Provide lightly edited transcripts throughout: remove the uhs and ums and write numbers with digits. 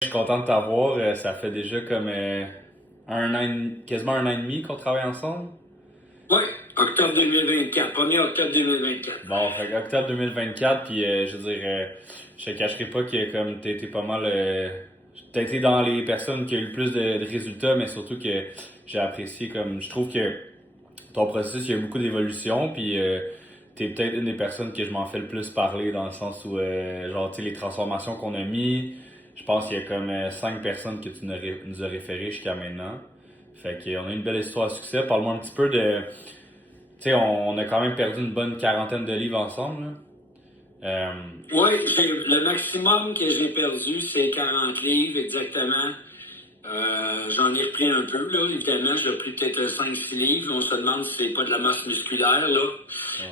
Je suis content de t'avoir. Ça fait déjà comme quasiment un an et demi qu'on travaille ensemble. Oui, octobre 2024, 1er octobre 2024. Bon, fait octobre 2024, puis je veux dire, je te cacherai pas que comme t'as été pas mal, t'as été dans les personnes qui ont eu le plus de résultats, mais surtout que j'ai apprécié comme, je trouve que ton processus, il y a beaucoup d'évolution, puis t'es peut-être une des personnes que je m'en fais le plus parler dans le sens où, genre, tu sais, les transformations qu'on a mis, je pense qu'il y a comme 5 personnes que tu nous as référées jusqu'à maintenant. Fait qu'on a une belle histoire à succès. Parle-moi un petit peu de, tu sais, on a quand même perdu une bonne quarantaine de livres ensemble, là. Euh, Oui, le maximum que j'ai perdu, c'est 40 livres exactement. J'en ai repris un peu, là, évidemment. J'ai repris peut-être 5-6 livres. On se demande si c'est pas de la masse musculaire, là.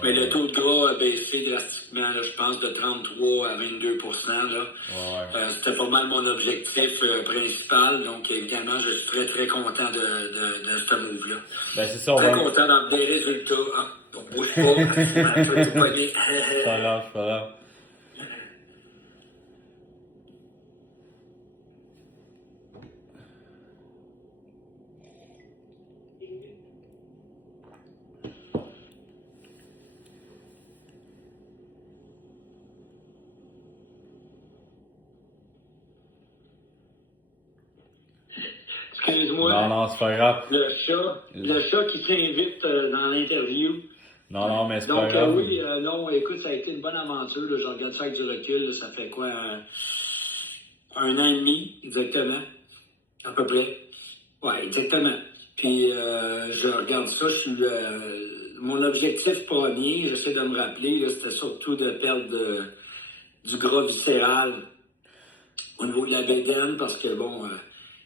Mais le ouais, taux de gras a baissé drastiquement, là, je pense, de 33 à 22 là. ouais. C'était pas mal mon objectif principal. Donc, évidemment, je suis très, très content de ce move-là. Ben c'est ça, on Très va. content d'avoir des résultats. Hein? On bouge pas. Un peu tout pogné. C'est pas grave, c'est pas grave. Excuse-moi, Non, non, c'est pas grave. le chat qui t'invite dans l'interview. Non, non, mais c'est pas Donc, grave. oui, non, écoute, ça a été une bonne aventure. Là. Je regarde ça avec du recul. Là, ça fait quoi, un an et demi, exactement, à peu près. Ouais, exactement. Puis, je regarde ça. Mon objectif premier, j'essaie de me rappeler, là, c'était surtout de perdre du gras viscéral au niveau de la bédaine, parce que, bon,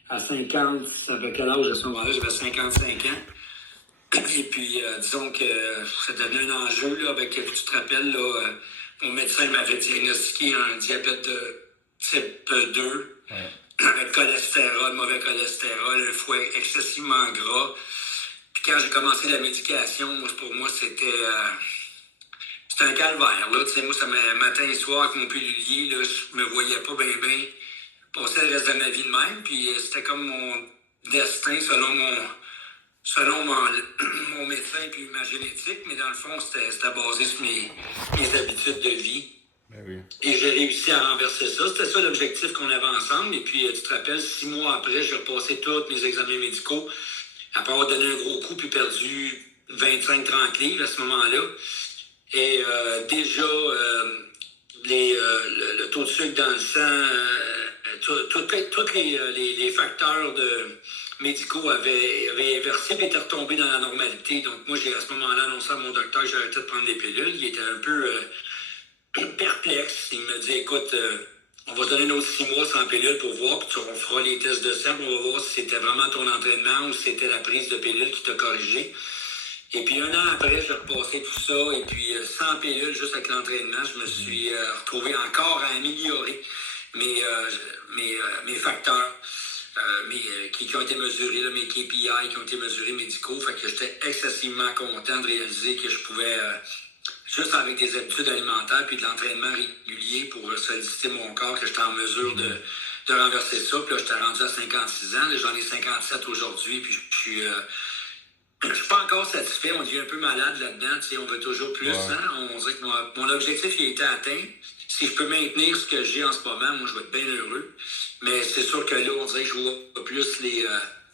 à 50, ça fait quel âge à ce moment-là? J'avais 55 ans. Et puis, disons que ça devenait un enjeu, là, avec, tu te rappelles, là, mon médecin m'avait diagnostiqué un diabète de type 2, Ouais. avec cholestérol, mauvais cholestérol, un foie excessivement gras. Puis quand j'ai commencé la médication, pour moi, c'était un calvaire, là. Tu sais, moi, matin et soir, avec mon pilulier, là, je me voyais pas bien passer le reste de ma vie de même. Puis c'était comme mon destin, selon mon médecin puis ma génétique, mais dans le fond, c'était basé sur mes habitudes de vie. Ben oui. Et j'ai réussi à renverser ça. C'était ça l'objectif qu'on avait ensemble. Et puis, tu te rappelles, 6 mois après, j'ai repassé tous mes examens médicaux, après avoir donné un gros coup puis perdu 25-30 livres à ce moment-là. Et déjà, le taux de sucre dans le sang, tous les facteurs médicaux avaient inversé et étaient retombés dans la normalité. Donc, moi, j'ai à ce moment-là annoncé à mon docteur que j'arrêtais de prendre des pilules. Il était un peu perplexe. Il me dit, écoute, on va donner un autre 6 mois sans pilule pour voir, puis on fera les tests de sang, on va voir si c'était vraiment ton entraînement ou si c'était la prise de pilule qui t'a corrigé. Et puis un an après, j'ai repassé tout ça, et puis sans pilule, juste avec l'entraînement, je me suis retrouvé encore à améliorer mes facteurs. Qui ont été mesurés, là, mes KPI qui ont été mesurés médicaux. Fait que j'étais excessivement content de réaliser que je pouvais, juste avec des habitudes alimentaires puis de l'entraînement régulier pour solliciter mon corps, que j'étais en mesure de renverser ça. Puis là, j'étais rendu à 56 ans. Là, j'en ai 57 aujourd'hui. Puis je suis pas encore satisfait. On devient un peu malade là-dedans. Tu sais, on veut toujours plus. Ouais. Hein? On dirait que mon objectif il a été atteint. Si je peux maintenir ce que j'ai en ce moment, moi, je vais être bien heureux. Mais c'est sûr que là, on dirait que je vois plus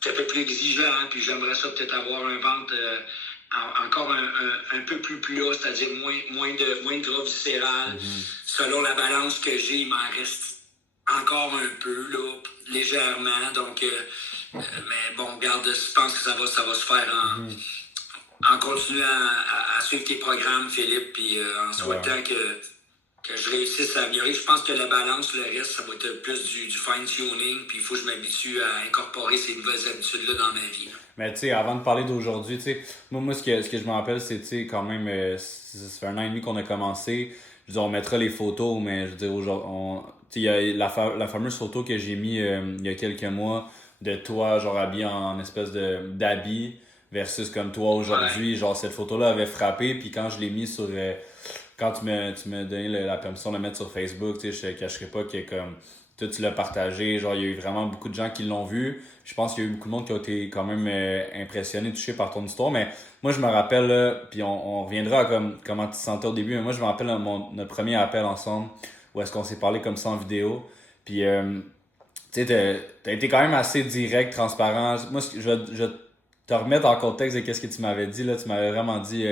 c'est un peu plus exigeant. Puis j'aimerais ça peut-être avoir un ventre encore un peu plus plat, c'est-à-dire moins de gras viscéral. Selon la balance que j'ai, il m'en reste encore un peu, là, légèrement. Donc, mais bon, regarde, je pense que ça va se faire en continuant à suivre tes programmes, Philippe, puis en souhaitant que je réussisse à améliorer. Je pense que la balance, le reste, ça va être plus du fine-tuning, puis il faut que je m'habitue à incorporer ces nouvelles habitudes-là dans ma vie. Mais tu sais, avant de parler d'aujourd'hui, tu sais, moi ce que je me rappelle, c'est, tu sais, quand même, ça fait un an et demi qu'on a commencé. Je veux dire, on mettra les photos, mais je veux dire, aujourd'hui, tu sais, il y a la fameuse photo que j'ai mis il y a quelques mois de toi, genre habillé en espèce d'habit versus comme toi aujourd'hui. Ouais. Genre, cette photo-là avait frappé, puis quand je l'ai mis sur, quand tu m'as donné la permission de le mettre sur Facebook, tu sais, je te cacherai pas que comme, toi, tu l'as partagé. Genre, il y a eu vraiment beaucoup de gens qui l'ont vu. Je pense qu'il y a eu beaucoup de monde qui a été quand même impressionné, touché par ton histoire. Mais moi, je me rappelle, là, puis on reviendra à comment tu te sentais au début. Mais moi, je me rappelle notre premier appel ensemble, où est-ce qu'on s'est parlé comme ça en vidéo. Puis, tu sais, t'as été quand même assez direct, transparent. Moi, je vais te remettre en contexte de qu'est-ce que tu m'avais dit. Là. Tu m'avais vraiment dit,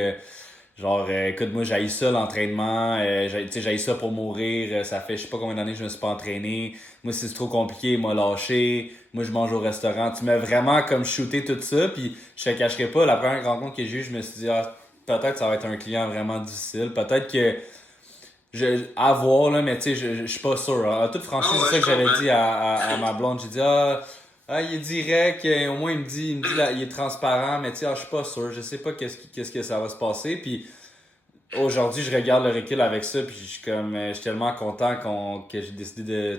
genre, écoute, moi, j'haïs ça, l'entraînement. Tu sais, j'haïs ça pour mourir. Ça fait je sais pas combien d'années que je me suis pas entraîné. Moi, si c'est trop compliqué, il m'a lâché. Moi, je mange au restaurant. Tu m'as vraiment comme shooté tout ça. Puis, je te cacherai pas, la première rencontre que j'ai eue, je me suis dit, ah, peut-être ça va être un client vraiment difficile. Peut-être que à voir, là, mais tu sais, je suis pas sûr. En toute franchise, c'est ça que j'avais dit à ma blonde. J'ai dit, il est direct, au moins il est transparent, mais tu sais, je suis pas sûr. Je sais pas qu'est-ce que ça va se passer. Puis aujourd'hui, je regarde le recul avec ça, puis je suis tellement content que j'ai décidé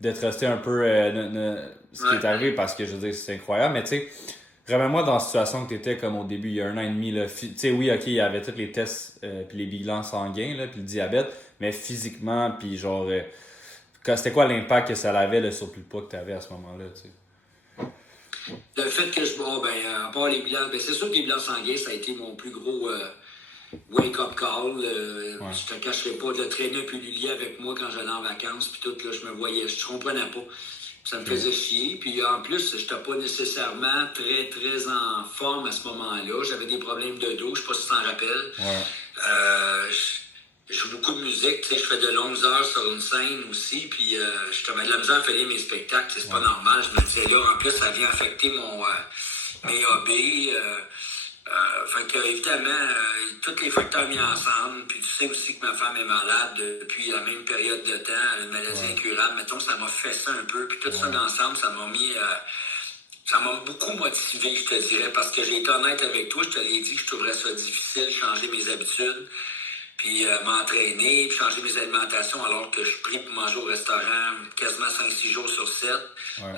de truster un peu ce qui est arrivé parce que je veux dire, c'est incroyable. Mais tu sais, remets-moi dans la situation que tu étais comme au début, il y a 1 an et demi. Là. Tu sais, oui, ok, il y avait tous les tests puis les bilans sanguins, là, puis le diabète, mais physiquement, puis genre, c'était quoi l'impact que ça avait, le surplus de poids que tu avais à ce moment-là, tu sais? Le fait que à part les bilans, c'est sûr que les bilans sanguins, ça a été mon plus gros wake-up call. Ouais. Je te cacherai pas de traîner un Pullulier avec moi quand j'allais en vacances, puis tout, là, je me voyais, je comprenais pas. Ça me faisait chier. Puis en plus, j'étais pas nécessairement très, très en forme à ce moment-là. J'avais des problèmes de dos, je sais pas si tu t'en rappelles. Ouais. Je joue beaucoup de musique, tu sais, je fais de longues heures sur une scène aussi, puis je t'avais de la misère à faire mes spectacles, c'est pas normal. Je me disais là, en plus, ça vient affecter mes hobbies. Fait que, évidemment, tous les facteurs mis ensemble, puis tu sais aussi que ma femme est malade depuis la même période de temps, une maladie incurable, mettons, ça m'a fait ça un peu, puis tout ça ensemble, ça m'a mis... ça m'a beaucoup motivé, je te dirais, parce que j'ai été honnête avec toi, je te l'ai dit que je trouverais ça difficile, changer mes habitudes, puis m'entraîner, puis changer mes alimentations alors que je suis pris pour manger au restaurant quasiment 5-6 jours sur 7,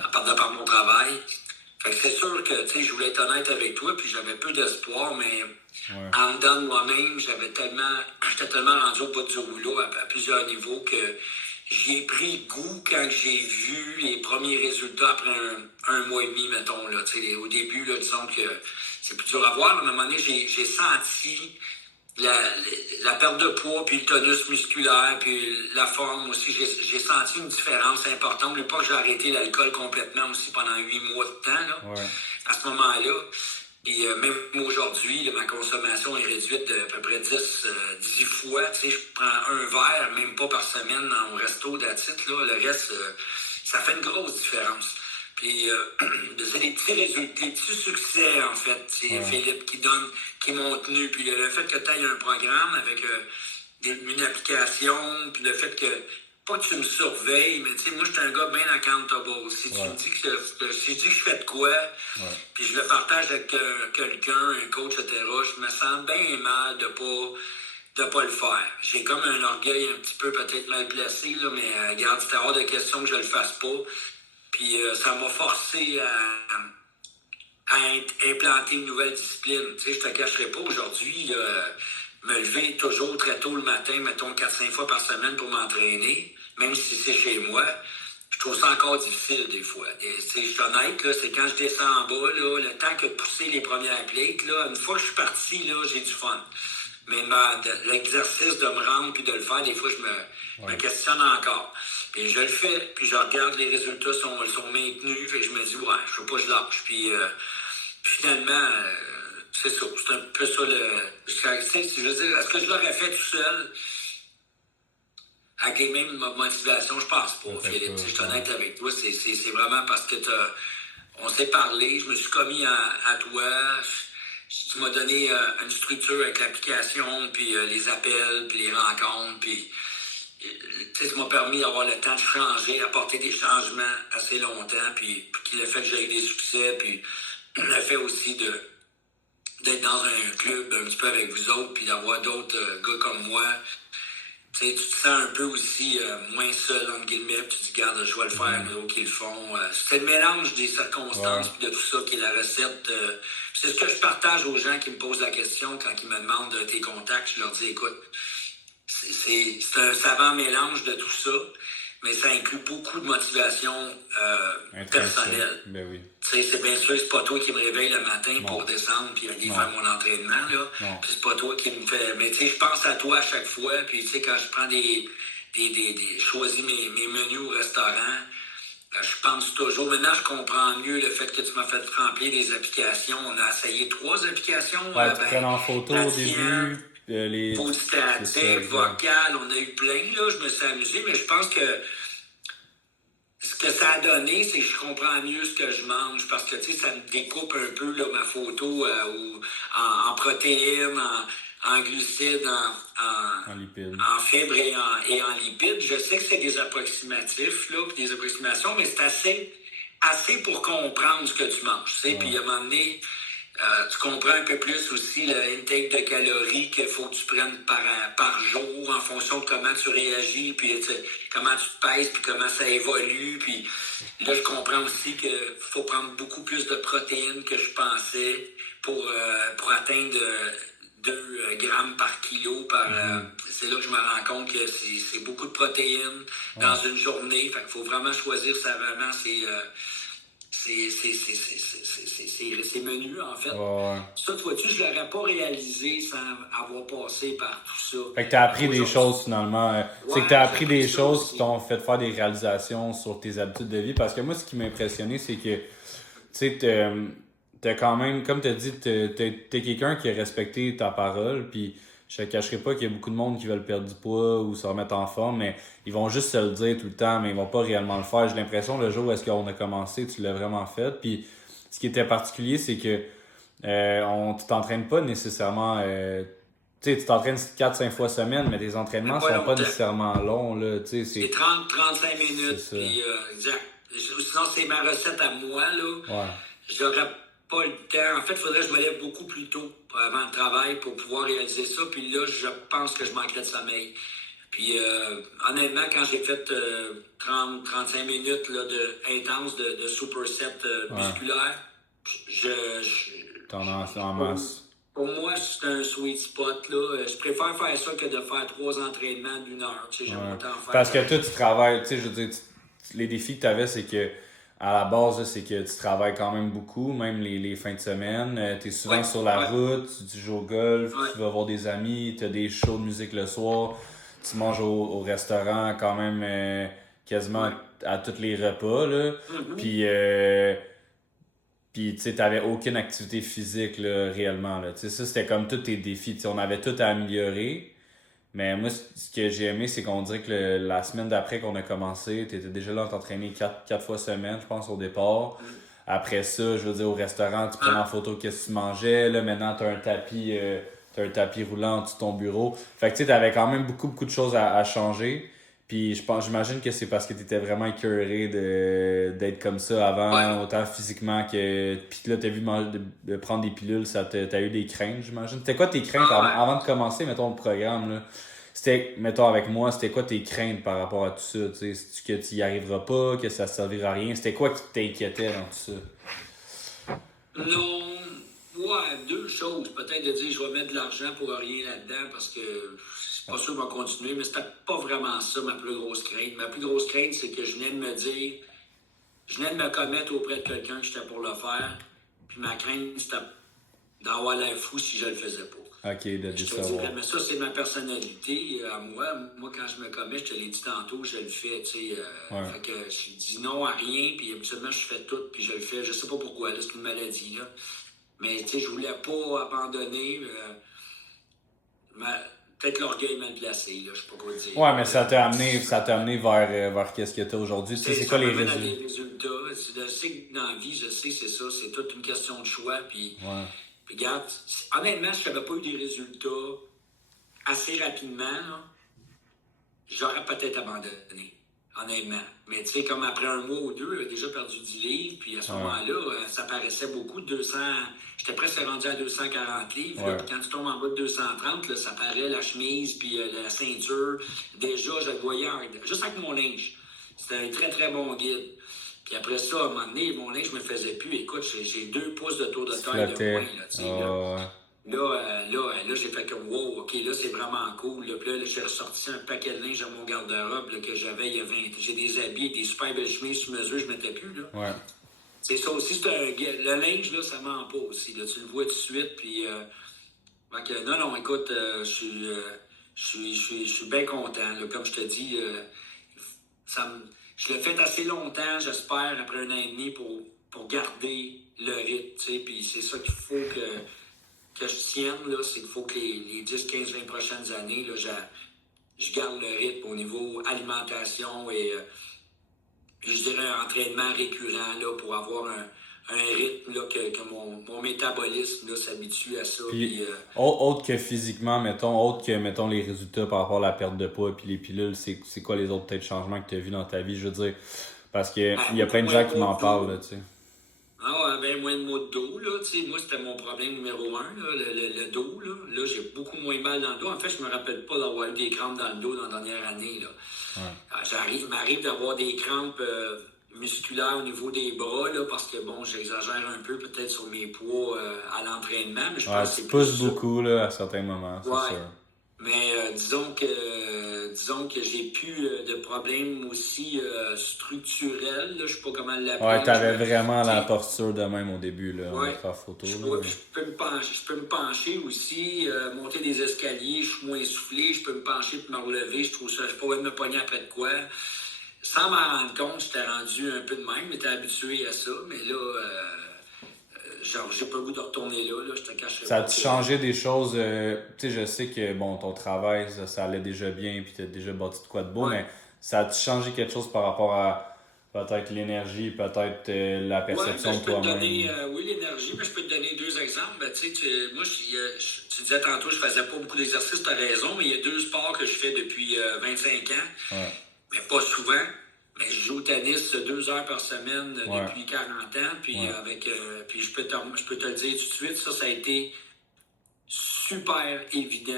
à part de par mon travail. Fait que c'est sûr que, tu sais, je voulais être honnête avec toi, puis j'avais peu d'espoir, mais en dedans de moi-même, j'étais tellement rendu au bout du rouleau à plusieurs niveaux que j'y ai pris goût quand j'ai vu les premiers résultats après un mois et demi, mettons, là. Tu sais, au début, là, disons que c'est plus dur à voir, mais à un moment donné, j'ai senti la perte de poids, puis le tonus musculaire, puis la forme aussi. J'ai senti une différence importante. N'oublie pas que j'ai arrêté l'alcool complètement aussi pendant 8 mois de temps, là, à ce moment-là. Et même aujourd'hui, là, ma consommation est réduite de à peu près 10 fois. Tu sais, je prends un verre, même pas par semaine, au resto d'attitude. Le reste, ça fait une grosse différence. Puis, c'est des petits résultats, des petits succès, en fait. C'est Philippe qui m'ont tenu. Puis, le fait que tu aies un programme avec une application, puis le fait que, pas que tu me surveilles, mais tu sais, moi, je suis un gars bien accountable. Si tu me dis que je fais de quoi, puis je le partage avec quelqu'un, un coach, etc., je me sens bien mal de pas le faire. J'ai comme un orgueil un petit peu peut-être mal placé, là, mais regarde, c'était hors de question que je le fasse pas. Puis ça m'a forcé à implanter une nouvelle discipline. Tu sais, je te cacherai pas aujourd'hui, me lever toujours très tôt le matin, mettons 4-5 fois par semaine pour m'entraîner, même si c'est chez moi. Je trouve ça encore difficile des fois. Je suis honnête, là, c'est quand je descends en bas, là, le temps que de pousser les premières plates, là, une fois que je suis parti, là, j'ai du fun. Mais l'exercice de me rendre puis de le faire, des fois, je me questionne encore. Puis je le fais, puis je regarde les résultats sont maintenus, puis je me dis, ouais, je veux pas que je lâche. Puis finalement, c'est ça, c'est un peu ça je veux dire, est-ce que je l'aurais fait tout seul? Avec les mêmes motivations, je pense pas, Philippe. Je suis honnête avec toi, c'est vraiment parce que on s'est parlé, je me suis commis à toi, tu m'as donné une structure avec l'application, puis les appels, puis les rencontres, puis tu m'as permis d'avoir le temps de changer, apporter des changements assez longtemps, puis qui le fait que j'ai eu des succès, puis le fait aussi d'être dans un club un petit peu avec vous autres, puis d'avoir d'autres gars comme moi. Tu te sens un peu aussi moins seul, entre guillemets, puis tu te dis, garde, je vais le faire, les autres qui le font. C'est le mélange des circonstances, puis de tout ça qui est la recette. C'est ce que je partage aux gens qui me posent la question quand ils me demandent tes contacts. Je leur dis, écoute, c'est un savant mélange de tout ça. mais ça inclut beaucoup de motivation personnelle. Ben oui. Tu sais, c'est bien sûr, c'est pas toi qui me réveille le matin Non. pour descendre puis aller Non. faire mon entraînement, là. Non. Puis c'est pas toi qui me fait... Mais tu sais, je pense à toi à chaque fois, puis tu sais, quand je prends je choisis mes menus au restaurant, je pense toujours... Maintenant, je comprends mieux le fait que tu m'as fait remplir des applications. On a essayé 3 applications. Ouais, tu prenais en photo au début, les... Statique, vocal, on a eu plein, là. Je me suis amusé, mais je pense que ce que ça a donné, c'est que je comprends mieux ce que je mange parce que, tu sais, ça me découpe un peu, là, ma photo en protéines, en glucides, en lipides. en fibres et en lipides. Je sais que c'est des approximatifs, là, puis des approximations, mais c'est assez pour comprendre ce que tu manges, tu sais. Puis à un moment donné, tu comprends un peu plus aussi l'intake de calories qu'il faut que tu prennes par jour en fonction de comment tu réagis, puis comment tu te pèses, puis comment ça évolue. Puis là, je comprends aussi qu'il faut prendre beaucoup plus de protéines que je pensais pour atteindre 2 grammes par kilo. C'est là que je me rends compte que c'est beaucoup de protéines dans une journée. Fait qu'il faut vraiment choisir savamment ces menus, en fait. Ouais. Ça, tu vois-tu, je l'aurais pas réalisé sans avoir passé par tout ça. Fait que t'as appris des choses, finalement. C'est que t'as appris des choses qui t'ont fait faire des réalisations sur tes habitudes de vie. Parce que moi, ce qui m'a impressionné, c'est que, tu sais, t'as quand même, comme t'as dit, t'es quelqu'un qui a respecté ta parole, puis je te cacherai pas qu'il y a beaucoup de monde qui veulent perdre du poids ou se remettre en forme, mais ils vont juste se le dire tout le temps, mais ils vont pas réellement le faire. J'ai l'impression, le jour où est-ce qu'on a commencé, tu l'as vraiment fait. Puis ce qui était particulier, c'est que tu t'entraînes pas nécessairement... tu sais, tu t'entraînes 4-5 fois semaine, mais tes entraînements sont pas nécessairement longs, là. Tu sais, c'est 30-35 minutes, puis exact. Sinon, c'est ma recette à moi, là. Ouais. J'aurais pas le temps. En fait, il faudrait que je me lève beaucoup plus tôt avant le travail pour pouvoir réaliser ça. Puis là, je pense que je manquerais de sommeil. Puis honnêtement, quand j'ai fait 30-35 minutes là, intenses de superset musculaire, T'en as en masse. Pour moi, c'est un sweet spot. Là. Je préfère faire ça que de faire 3 entraînements d'1 heure. Tu sais, j'aime autant faire. Parce que toi, tu travailles, tu sais, je veux dire, les défis que tu avais, c'est que à la base, là, c'est que tu travailles quand même beaucoup, même les fins de semaine. Tu es souvent sur la route, tu joues au golf, tu vas voir des amis, tu as des shows de musique le soir, tu manges au restaurant quand même quasiment à tous les repas. Là. Puis tu sais, t'avais aucune activité physique là, réellement. Là. Ça, c'était comme tous tes défis. T'sais, on avait tout à améliorer. Mais moi, ce que j'ai aimé, c'est qu'on dirait que la semaine d'après qu'on a commencé, t'étais déjà là à t'entraîner 4 fois semaine, je pense, au départ. Après ça, je veux dire, au restaurant, tu prenais en photo qu'est-ce que tu mangeais. Là, maintenant, t'as un tapis roulant en dessous de ton bureau. Fait que tu sais, t'avais quand même beaucoup de choses à changer. Puis j'imagine que c'est parce que t'étais vraiment écœuré d'être comme ça avant, autant physiquement que... Puis là, t'as vu de prendre des pilules, t'as eu des craintes, j'imagine. C'était quoi tes craintes avant de commencer, mettons, le programme, là? C'était, mettons, avec moi, c'était quoi tes craintes par rapport à tout ça, tu sais? Que tu y arriveras pas, que ça servira à rien? C'était quoi qui t'inquiétait dans tout ça? Non, 2 choses. Peut-être de dire je vais mettre de l'argent pour rien là-dedans parce que... Pas sûr que je vais continuer, mais c'était pas vraiment ça ma plus grosse crainte. Ma plus grosse crainte, c'est que je venais de me commettre auprès de quelqu'un que j'étais pour le faire. Puis ma crainte, c'était d'avoir l'air fou si je le faisais pas. OK, de décevoir. Je te dis, mais ça, c'est ma personnalité à moi. Moi, quand je me commets, je te l'ai dit tantôt, je le fais, tu sais. Fait que je dis non à rien, puis habituellement, je fais tout, puis je le fais. Je sais pas pourquoi, là, c'est une maladie, là. Mais, tu sais, je voulais pas abandonner. Peut-être l'orgueil mal placé, là, je sais pas quoi dire. Ouais, mais ça t'a amené vers qu'est-ce que t'as aujourd'hui. Tu sais, c'est quoi les résultats? Je sais que dans la vie, je sais c'est ça, c'est toute une question de choix. Puis regarde, honnêtement, si je n'avais pas eu des résultats assez rapidement, là, j'aurais peut-être abandonné. Honnêtement. Mais tu sais, comme après 1 mois ou 2, j'avais déjà perdu 10 livres, puis à ce moment-là, ça paraissait beaucoup, 200... J'étais presque rendu à 240 livres, là, puis quand tu tombes en bas de 230, là, ça paraît la chemise, puis la ceinture. Déjà, je le voyais juste avec mon linge. C'était un très, très bon guide. Puis après ça, à un moment donné, mon linge me faisait plus. Écoute, j'ai 2 pouces de tour de taille de moins, là, tu sais, là. Là, j'ai fait comme wow, ok, là, c'est vraiment cool. Là, puis là, j'ai ressorti un paquet de linge à mon garde-robe là, que j'avais il y a 20. J'ai des habits, des super belles chemises sur mesure, je ne mettais plus. Là. Ouais. C'est ça aussi, le linge, là, ça ment pas aussi. Là, tu le vois tout de suite. Puis, non, écoute, je suis bien content. Là, comme je te dis, je l'ai fait assez longtemps, j'espère, après un an et demi, pour garder le rythme. Puis c'est ça qu'il faut que je tienne, là, c'est qu'il faut que les 10, 15, 20 prochaines années, là, je garde le rythme au niveau alimentation et je dirais un entraînement récurrent là, pour avoir un rythme là, que mon métabolisme là, s'habitue à ça. Puis, Puis, autre que physiquement, mettons, autre que, mettons, les résultats par rapport à la perte de poids puis les pilules, c'est quoi les autres peut-être changements que tu as vus dans ta vie, je veux dire? Parce que il y a beaucoup plein de moins gens de qui maux m'en de parlent, dos. là, tu sais. Ah, ben moins de maux de dos, là. Tu sais, moi, c'était mon problème numéro un, là, le dos, là. Là, j'ai beaucoup moins mal dans le dos. En fait, je me rappelle pas d'avoir eu des crampes dans le dos dans la dernière année, là. Ouais. M'arrive d'avoir des crampes musculaires au niveau des bras, là, parce que, bon, j'exagère un peu peut-être sur mes poids à l'entraînement, mais je Ouais, pense que tu c'est plus pousses ça. beaucoup, là, à certains moments, c'est Ouais. sûr. Mais disons que j'ai plus de problèmes aussi structurels, là, je sais pas comment l'appeler. Ouais, Là, t'avais vraiment tu la sais, posture de même au début, là. On va te ouais, faire photo, je, là, peux, mais... je peux me pencher aussi, monter des escaliers, je suis moins essoufflé, je peux me pencher et me relever, je trouve ça, je pourrais me pogner après de quoi. Sans m'en rendre compte, j'étais rendu un peu de même, j'étais habitué à ça, mais là, genre, j'ai pas le goût de retourner là, je te cacherai Ça pas a-tu que... changé des choses? Tu sais, je sais que, bon, ton travail, ça allait déjà bien, puis t'as déjà bâti de quoi de beau, Ouais. mais ça a-tu changé quelque chose par rapport à peut-être l'énergie, peut-être la Oui, ben, perception je de peux te donner, toi-même? oui, l'énergie, mais je peux te donner deux exemples. Ben, tu sais, moi, tu disais tantôt, je faisais pas beaucoup d'exercices, tu as raison, mais il y a deux sports que je fais depuis 25 ans, Ouais, mais pas souvent. Mais je joue au tennis 2 heures par semaine ouais, depuis 40 ans, puis, ouais. puis je peux te le dire tout de suite, ça a été super évident.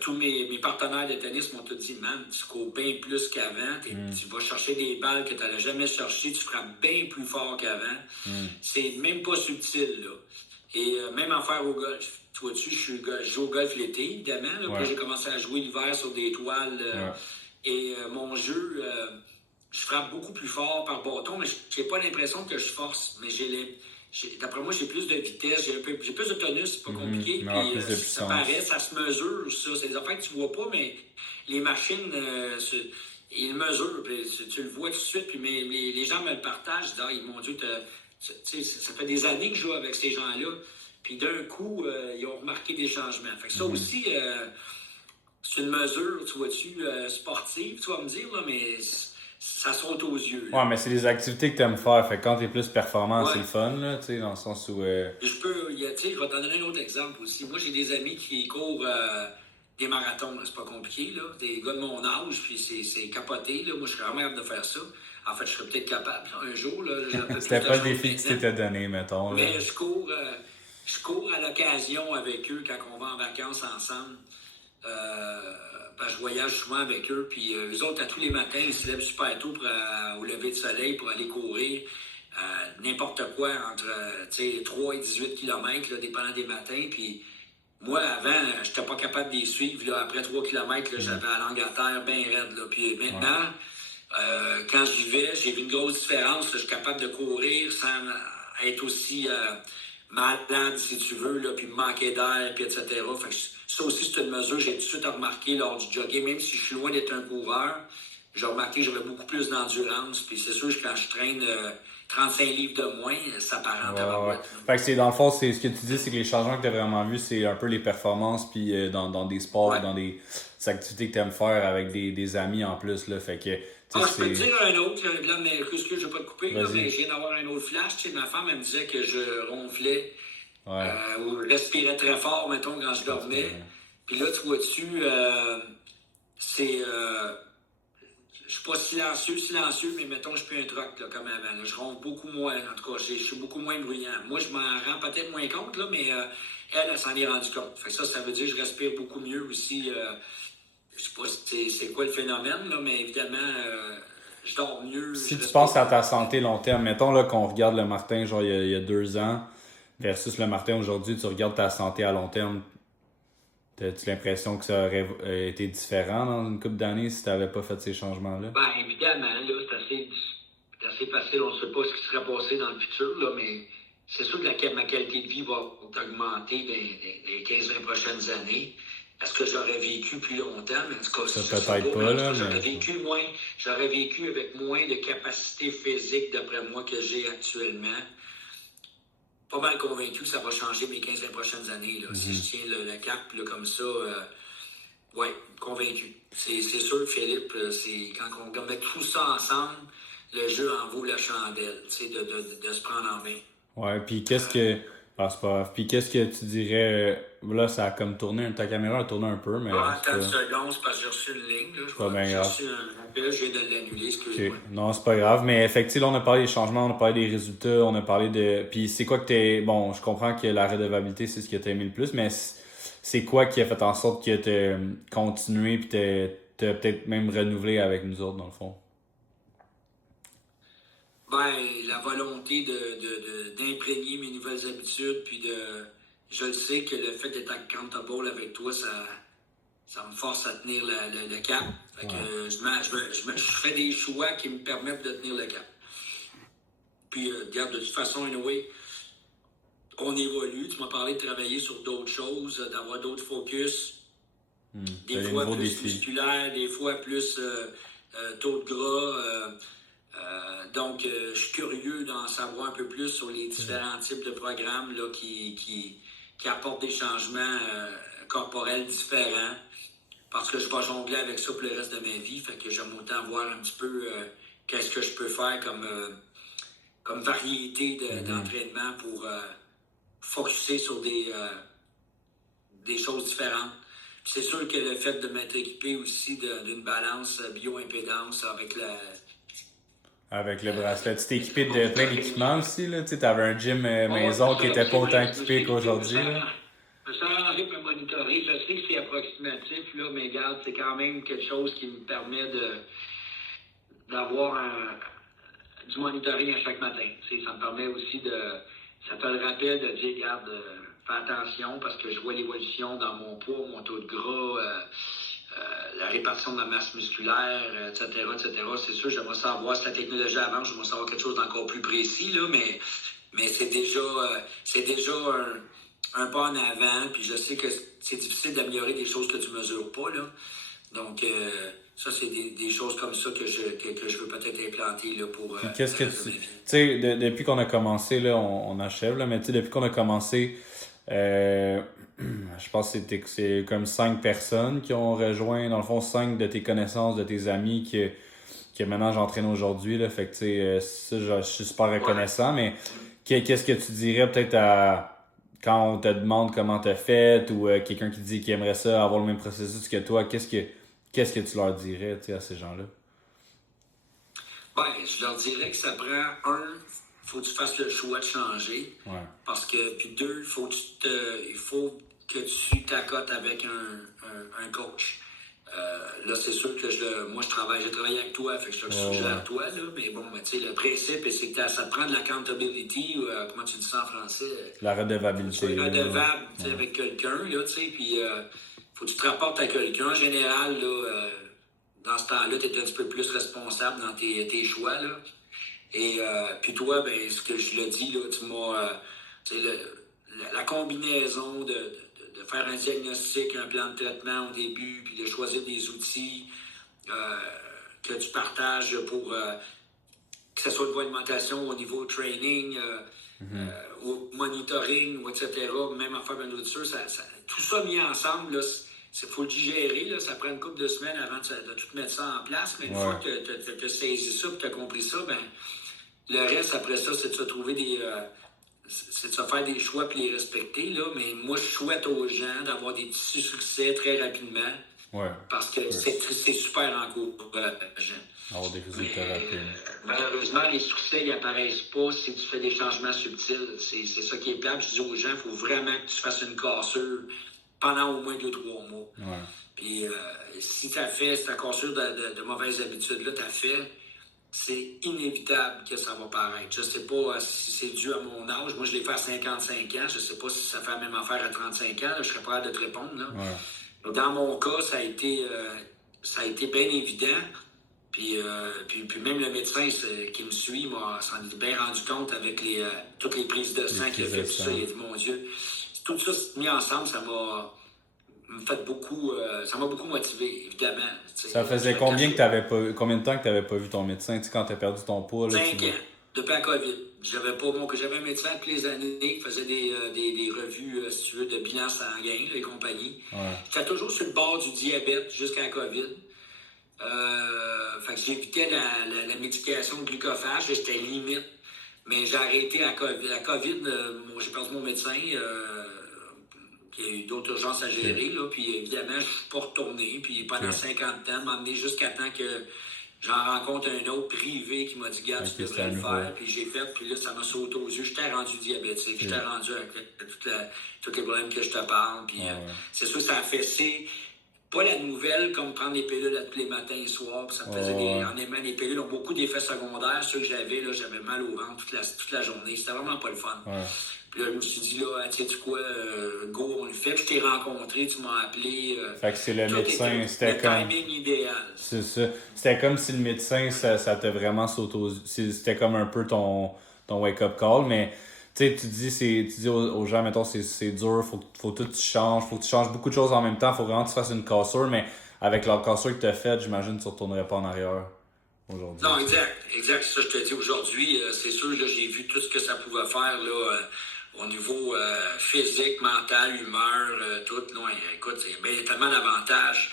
Tous mes partenaires de tennis m'ont tout dit, man, tu cours bien plus qu'avant, Hmm, tu vas chercher des balles que tu n'allais jamais chercher, tu frappes bien plus fort qu'avant. hmm, C'est même pas subtil, là. Et même en faire au golf. Tu vois-tu, je joue au golf l'été, évidemment. Là. Puis là, ouais, j'ai commencé à jouer l'hiver sur des toiles. ouais. Mon jeu, je frappe beaucoup plus fort par bâton, mais j'ai pas l'impression que je force. Mais d'après moi, j'ai plus de vitesse, j'ai plus de tonus, c'est pas Mhm. compliqué. Ouais, Puis plus de ça paraît, puissance. ça se mesure, ça. C'est des affaires que tu vois pas, mais les machines, ils mesurent. Puis tu le vois tout de suite. Puis les gens me le partagent. Ils disent, ah, mon Dieu, ça fait des années que je joue avec ces gens-là. Puis d'un coup, ils ont remarqué des changements. Fait que ça Mhm. aussi, c'est une mesure, tu vois-tu, sportive, tu vas me dire, là, mais ça saute aux yeux. Là. Ouais, mais c'est des activités que t'aimes faire, fait que quand t'es plus performant, c'est Ouais. le fun, là, tu sais, dans le sens où... Tu sais, je vais t'en donner un autre exemple aussi. Moi, j'ai des amis qui courent des marathons, là, c'est pas compliqué, là. Des gars de mon âge, puis c'est capoté, là. Moi, je serais vraiment capable de faire ça. En fait, je serais peut-être capable, là, un jour, là. J'ai un peu plus C'était de pas le choses défi que tu maintenant. t'étais donné, mettons, là. Mais je cours à l'occasion avec eux quand on va en vacances ensemble. Je voyage souvent avec eux, puis eux autres, à tous les matins, ils se lèvent super tôt au lever de soleil pour aller courir. N'importe quoi entre 3 et 18 km, là, dépendant des matins. Puis moi, avant, je n'étais pas capable de les suivre. Là, après 3 km, là, Hmm. j'avais la langue à terre bien raide. Là. Puis Ouais. maintenant, quand j'y vais, j'ai vu une grosse différence. Là. Je suis capable de courir sans être aussi malade, si tu veux, là, puis me manquer d'air, puis etc. Fait que ça aussi, c'est une mesure que j'ai tout de suite remarqué lors du jogging. Même si je suis loin d'être un coureur, j'ai remarqué que j'avais beaucoup plus d'endurance. Puis c'est sûr que quand je traîne 35 livres de moins, ça part en Ouais, ouais. tabarouette. Là. Fait que c'est dans le fond, c'est ce que tu dis, c'est que les changements que tu as vraiment vus, c'est un peu les performances, puis dans des sports ou Ouais. dans des activités que tu aimes faire avec des amis en plus, là. Fait que, tu sais, Ah, je peux te c'est. dire un autre, là, mais excuse, je vais pas te couper, là, mais Vas-y. je viens d'avoir un autre flash. Tu sais, ma femme, elle me disait que je ronflais Ouais. ou je respirais très fort, mettons, quand je Je pense que. dormais. Puis là, tu vois-tu, c'est. Je suis pas silencieux, mais mettons, je suis plus un troc, là, comme avant. Là. Je ronfle beaucoup moins. En tout cas, je suis beaucoup moins bruyant. Moi, je m'en rends peut-être moins compte, là, mais elle s'en est rendue compte. Fait que ça veut dire que je respire beaucoup mieux aussi. Je sais pas c'est quoi le phénomène, là, mais évidemment, je dors mieux, Si je tu respire penses à mieux. ta santé long terme, mettons là qu'on regarde le Martin, genre il y a 2 ans, versus le Martin aujourd'hui, tu regardes ta santé à long terme, as-tu l'impression que ça aurait été différent dans une couple d'années si tu n'avais pas fait ces changements-là? Ben, évidemment, là, c'est assez facile. On ne sait pas ce qui serait passé dans le futur, là, mais c'est sûr que ma qualité de vie va augmenter dans les 15-20 prochaines années. Est-ce que j'aurais vécu plus longtemps? Mais en tout cas, ça peut-être pas, là. J'aurais vécu avec moins de capacité physique, d'après moi, que j'ai actuellement. Pas mal convaincu que ça va changer mes 15-20 prochaines années. Là. Si je tiens le cap là, comme ça, ouais, convaincu. C'est sûr, Philippe, quand on met tout ça ensemble, le jeu en vaut la chandelle, de se prendre en main. Ouais, puis qu'est-ce que. Ah, c'est pas grave. Puis qu'est-ce que tu dirais. Là, ça a comme tourné. Ta caméra a tourné un peu, mais. Attends une seconde, c'est parce que j'ai reçu une ligne. Là. J'ai reçu un appel, je viens de l'annuler, excuse-moi. Okay. Non, c'est pas grave. Mais effectivement, on a parlé des changements, on a parlé des résultats, on a parlé de. Puis c'est quoi que t'es. Bon, je comprends que la redevabilité, c'est ce que t'as aimé le plus, mais c'est quoi qui a fait en sorte que t'as continué puis t'as peut-être même renouvelé avec nous autres, dans le fond? Ben, la volonté d'imprégner mes nouvelles habitudes, puis je le sais que le fait d'être accountable avec toi, ça me force à tenir le cap. Fait que je fais des choix qui me permettent de tenir le cap. Puis, regarde, de toute façon, anyway, on évolue. Tu m'as parlé de travailler sur d'autres choses, d'avoir d'autres focus. Des fois plus musculaire, des fois plus taux de gras. Donc, je suis curieux d'en savoir un peu plus sur les différents types de programmes là, qui apportent des changements corporels différents. Parce que je vais jongler avec ça pour le reste de ma vie. Fait que j'aime autant voir un petit peu qu'est-ce que je peux faire comme variété d'entraînement pour focusser sur des choses différentes. Puis c'est sûr que le fait de m'être équipé aussi d'une balance bio-impédance avec le bracelet. Tu t'es équipé de plein d'équipements aussi, là. Tu avais un gym maison qui était pas autant équipé qu'aujourd'hui. Je me suis arrangé pour me monitorer. Je sais que c'est approximatif, là, mais regarde, c'est quand même quelque chose qui me permet d'avoir du monitoring à chaque matin. Ça me permet aussi ça te le rappelle de dire, regarde, fais attention parce que je vois l'évolution dans mon poids, mon taux de gras, la répartition de ma masse musculaire, etc., etc. C'est sûr, j'aimerais savoir si la technologie avance, j'aimerais savoir quelque chose d'encore plus précis, là, mais c'est déjà un pas en avant, puis je sais que c'est difficile d'améliorer des choses que tu ne mesures pas, là. Donc, ça, c'est des choses comme ça que je veux peut-être implanter là, pour... qu'est-ce que tu sais, depuis qu'on a commencé, là, on achève, là, mais tu sais, depuis qu'on a commencé, je pense que c'est comme 5 personnes qui ont rejoint, dans le fond, 5 de tes connaissances, de tes amis que maintenant j'entraîne aujourd'hui, là, fait que tu sais, ça, je suis super reconnaissant, mais qu'est-ce que tu dirais peut-être quand on te demande comment t'as fait ou quelqu'un qui dit qu'il aimerait ça avoir le même processus que toi, qu'est-ce que tu leur dirais à ces gens-là? Ben, je leur dirais que ça prend faut que tu fasses le choix de changer. Ouais. Parce que, puis 2, il faut que tu t'accotes avec un coach. Là, c'est sûr que j'ai travaillé avec toi, fait que je te suggère toi, là, mais bon, tu sais, le principe, c'est que ça te prend de l'accountability, comment tu dis ça en français? La redevabilité. Tu es redevable avec quelqu'un, là, tu sais, puis faut que tu te rapportes à quelqu'un. En général, là, dans ce temps-là, tu es un petit peu plus responsable dans tes choix, là. Et puis toi, ben, ce que je l'ai dit, là, tu m'as... la combinaison de faire un diagnostic, un plan de traitement au début, puis de choisir des outils que tu partages pour que ce soit de l'alimentation au niveau training, au monitoring, etc., même en faire une nourriture, tout ça mis ensemble, il faut le digérer, là, ça prend une couple de semaines avant de tout mettre ça en place, mais une fois que tu as saisi ça, que tu as compris ça, ben le reste, après ça, c'est de se trouver c'est de se faire des choix puis les respecter, là. Mais moi, je souhaite aux gens d'avoir des petits succès très rapidement. Ouais. Parce que c'est super encourageant. Avoir des résultats rapides. Malheureusement, les succès, ils apparaissent pas si tu fais des changements subtils. C'est ça qui est plate. Je dis aux gens, il faut vraiment que tu fasses une cassure pendant au moins 2-3 mois. Ouais. Puis si tu as fait ta cassure de mauvaises habitudes-là, tu as fait... c'est inévitable que ça va paraître. Je ne sais pas si c'est dû à mon âge. Moi, je l'ai fait à 55 ans. Je ne sais pas si ça fait la même affaire à 35 ans. Là, je serais prêt de te répondre. Là. Ouais. Dans mon cas, ça a été bien évident. Puis même le médecin qui me suit s'en est bien rendu compte avec toutes les prises de sang qu'il a fait. Tout ça, il a dit, mon Dieu, tout ça mis ensemble, ça m'a fait beaucoup, ça m'a beaucoup motivé, évidemment. Ça faisait combien de temps que tu n'avais pas vu ton médecin, tu sais, quand tu as perdu ton poids? Là, 5 ans, depuis la COVID. J'avais un médecin tous les années qui faisait des revues, si tu veux, de bilan sanguin et compagnie. Ouais. J'étais toujours sur le bord du diabète jusqu'à la COVID. Fait que j'évitais la médication de glucophage, j'étais limite. Mais j'ai arrêté la COVID. J'ai perdu mon médecin. Il y a eu d'autres urgences à gérer. Là, puis évidemment, je ne suis pas retourné. Puis pendant 50 ans, m'a amené jusqu'à temps que j'en rencontre un autre privé qui m'a dit, Gab, tu devrais le faire. Puis j'ai fait. Puis là, ça m'a sauté aux yeux. J'étais rendu diabétique. J'étais rendu avec tous les problèmes que je te parle. Puis c'est sûr que ça a fessé. Pas la nouvelle comme prendre des pilules tous les matins et soirs. Ça me faisait en aimant les pilules ont beaucoup d'effets secondaires. Ceux que j'avais, là, j'avais mal au ventre toute la journée. C'était vraiment pas le fun. Ouais. Puis là, je me suis dit, là, sais-tu quoi, go, on le fait. Puis je t'ai rencontré, tu m'as appelé. Fait que c'est le médecin, c'était comme. Le timing idéal. C'est ça. C'était comme si le médecin, ça t'a vraiment sauté aux yeux. C'était comme un peu ton wake-up call, mais. Tu sais, tu dis aux gens, mettons, c'est dur, faut tout que tu changes, faut que tu changes beaucoup de choses en même temps, faut vraiment que tu fasses une cassure, mais avec la cassure que tu as faite, j'imagine que tu ne retournerais pas en arrière aujourd'hui. Non, exact. Ça, je te dis aujourd'hui, c'est sûr, là, j'ai vu tout ce que ça pouvait faire là, au niveau physique, mental, humeur, tout. Non, écoute, il y a tellement d'avantages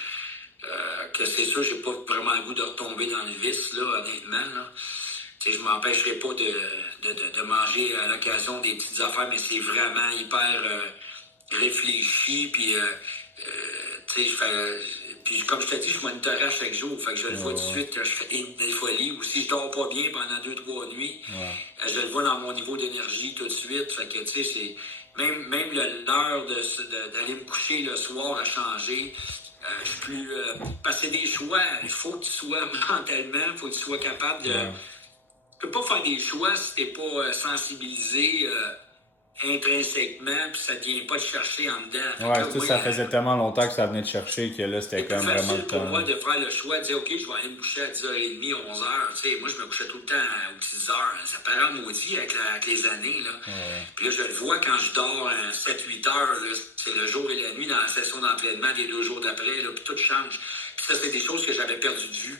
que c'est sûr, j'ai pas vraiment le goût de retomber dans le vice, là, honnêtement. Là. Je ne m'empêcherai pas de manger à l'occasion des petites affaires, mais c'est vraiment hyper réfléchi. Puis, puis comme je te dis, je monitorais à chaque jour. Fait que je le vois tout de suite que je fais des folies. Ou si je dors pas bien pendant 2-3 nuits, je le vois dans mon niveau d'énergie tout de suite. Fait que, tu sais, c'est même l'heure d'aller me coucher le soir a changé. Je suis plus... parce que c'est des choix. Il faut que tu sois mentalement, il faut que tu sois capable de... Tu peux pas faire des choix si t'es pas sensibilisé intrinsèquement, puis ça ne vient pas te chercher en dedans. Ouais, tout ça faisait tellement longtemps que ça venait te chercher que là, c'était comme vraiment le temps. C'est facile pour moi de faire le choix, de dire, OK, je vais aller me coucher à 10h30, 11h. Tu sais, moi, je me couchais tout le temps aux petites heures. Ça paraît maudit avec les années. Là. Puis là, je le vois quand je dors 7-8 heures. Là, c'est le jour et la nuit dans la session d'entraînement des 2 jours d'après. Là, puis tout change. Puis ça, c'est des choses que j'avais perdu de vue.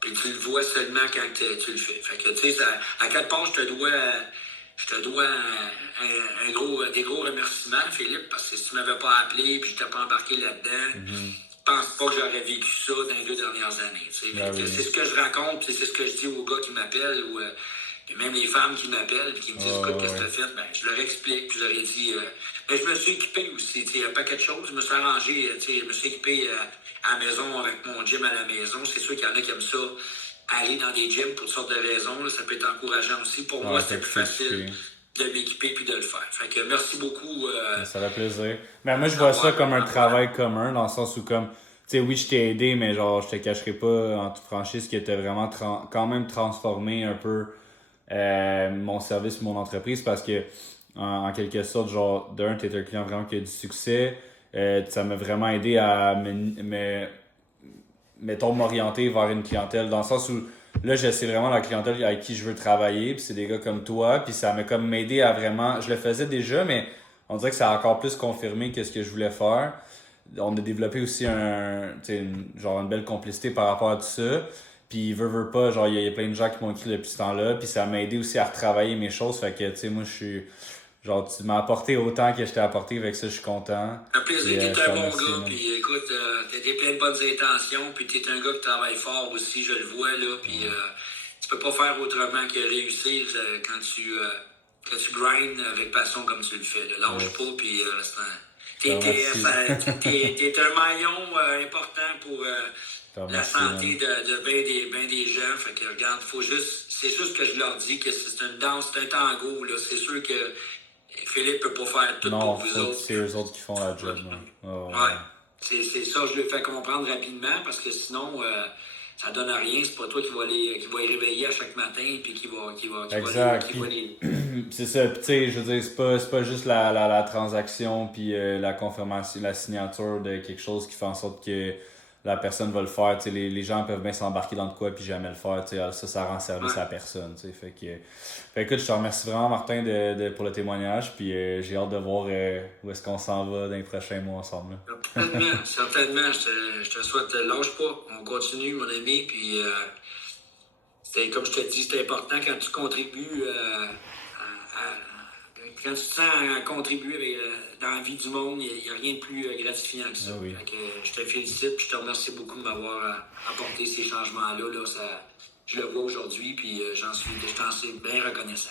Puis tu le vois seulement quand tu le fais. Fait que, tu sais, à quelque part, je te dois des gros remerciements, Philippe, parce que si tu m'avais pas appelé puis je t'ai pas embarqué là-dedans, je pense pas que j'aurais vécu ça dans les 2 dernières années. C'est ce que je raconte, c'est ce que je dis aux gars qui m'appellent, ou même les femmes qui m'appellent et qui me disent écoute, qu'est-ce que tu as fait? Ben, je leur explique, puis je leur ai dit. Mais je me suis équipé aussi, il y a un paquet de choses. Je me suis arrangé, je me suis équipé à la maison avec mon gym à la maison. C'est sûr qu'il y en a qui aiment ça, aller dans des gyms pour toutes sortes de raisons. Là, ça peut être encourageant aussi. Pour moi, c'était plus facile de m'équiper puis de le faire. Fait que merci beaucoup. Ça fait plaisir. Mais moi, je vois ça comme un travail commun, dans le sens où, comme, tu sais, oui, je t'ai aidé, mais genre, je te cacherai pas en toute franchise qui était vraiment quand même transformé un peu mon service, mon entreprise, parce que, en quelque sorte, genre, d'un, t'es un client vraiment qui a du succès. Ça m'a vraiment aidé à mettons, m'orienter vers une clientèle, dans le sens où là, je sais vraiment la clientèle avec qui je veux travailler, puis c'est des gars comme toi, puis ça m'a comme m'aider à vraiment... Je le faisais déjà, mais on dirait que ça a encore plus confirmé que ce que je voulais faire. On a développé aussi une belle complicité par rapport à tout ça. Puis veut pas, genre, il y a plein de gens qui m'ont écrit depuis ce temps-là, puis ça m'a aidé aussi à retravailler mes choses, fait que, tu sais, moi, je suis... Genre, tu m'as apporté autant que je t'ai apporté, avec ça, je suis content. Un plaisir, t'es un bon gars, puis écoute, t'as plein de bonnes intentions, puis t'es un gars qui travaille fort aussi, je le vois, là, puis tu peux pas faire autrement que réussir quand tu grindes avec passion comme tu le fais, là. Lâche pas, puis t'es un maillon important pour la santé de bien des gens, fait que regarde, c'est juste que je leur dis que c'est une danse, c'est un tango, là, c'est sûr que Philippe peut pas faire tout pour vous autres. C'est eux autres qui font la job. Ouais. C'est ça, je le fais comprendre rapidement parce que sinon, ça donne à rien. C'est pas toi qui va les réveiller à chaque matin puis qui va Exact. les... C'est ça, tu sais, je veux dire, c'est pas juste la transaction puis la confirmation, la signature de quelque chose qui fait en sorte que la personne va le faire. Tu sais, les gens peuvent bien s'embarquer dans de quoi puis jamais le faire. Tu sais, ça rend service à la personne. Tu sais, fait écoute, je te remercie vraiment, Martin, pour le témoignage. Puis j'ai hâte de voir où est-ce qu'on s'en va dans les prochains mois ensemble. Certainement, certainement. Je te souhaite, lâche pas. On continue, mon ami. Puis, comme je te dis, c'est important quand tu contribues quand tu te sens à contribuer dans la vie du monde, il n'y a rien de plus gratifiant que ça. Ah oui. Fait que, je te félicite et je te remercie beaucoup de m'avoir apporté ces changements-là. Là, je le vois aujourd'hui puis je t'en suis bien reconnaissant.